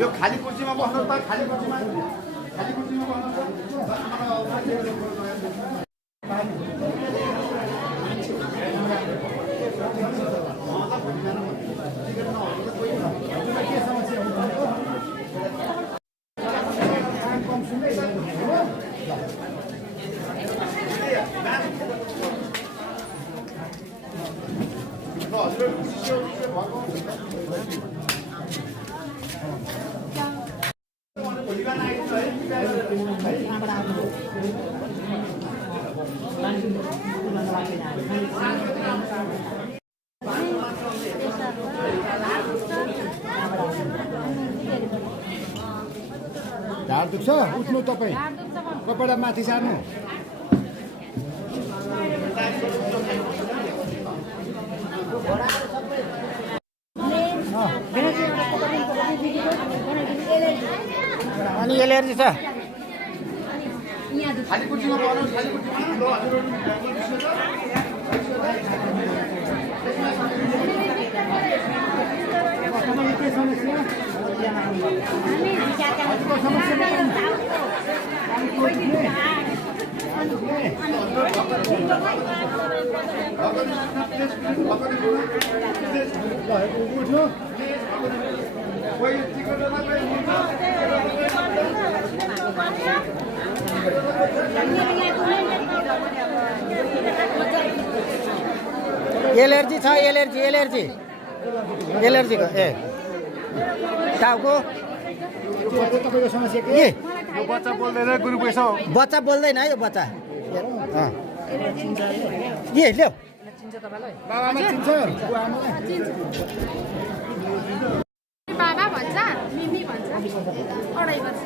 यो खाली कुर्सीमा बस्नु त खाली कुर्सीमा बस्नु ढाड दुख्छ उठ्नु तपाईँ कपडा माथि सार्नु अनि एलर्जी छ खाली कुर्सीमा बस्नु खाली एलर्जी छ एलर्जीको ए टाउको तपाईँको समस्या के यो बच्चा बोल्दैन गुरु पैसा बच्चा बोल्दैन है यो बच्चा के ल्याऊ बाबामा चिन्छ बाबा भन्छ मिमी भन्छ 2.5 वर्ष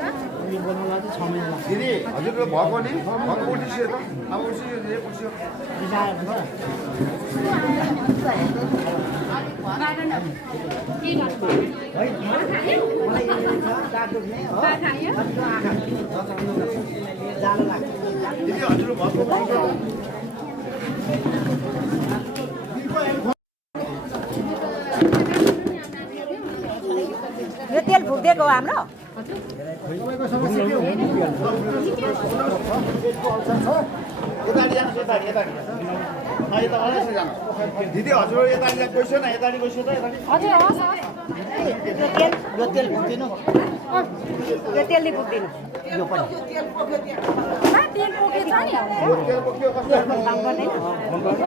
दिदी हजुर भएको नि भएको उठिसक्यो त अब उठिसक्यो दिदी हजुर भएको यो तेल फुक्दिएको हो हाम्रो दिदी हजुर यता गइसो न यता गइसो त हजुर यो तेल फुक्दिनु यो तेल नि फुक्दिनु यो पनि तेल पोके छ नि तेल पोक्यो कस्तो